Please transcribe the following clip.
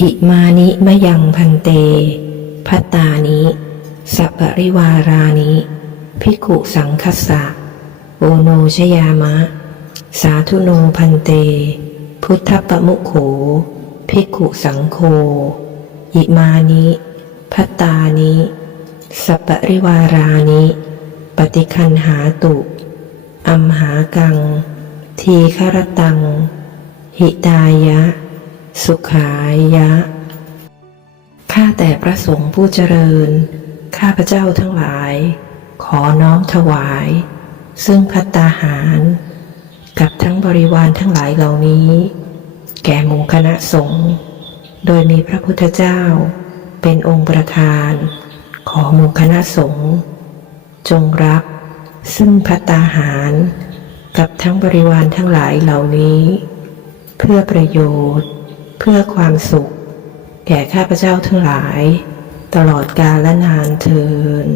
อิมานิมะยังพันเต พัตตานิ สัปปริวารานิภิกุสังคัสสะโอโนชยามะ สาธุโนพันเต พุทธปมุขโขภิกุสังโฆอิมานิพัตตานิสัปปริวารานิ ปฏิคันหาตุอัมหากัง ทีครตัง หิตายะ สุขายะ ข้าแต่พระสงฆ์ผู้เจริญ ข้าพระเจ้าทั้งหลาย ขอน้อมถวาย ซึ่งพัตตาหาร กับทั้งบริวารทั้งหลายเหล่านี้ แก่หมู่คณะสงฆ์ โดยมีพระพุทธเจ้า เป็นองค์ประธาน ขอหมู่คณะสงฆ์จงรับ ซึ่งพัตตาหาร กับทั้งบริวารทั้งหลายเหล่านี้ เพื่อประโยชน์ เพื่อความสุข แก่ข้าพเจ้าทั้งหลาย ตลอดกาลและนานเทิน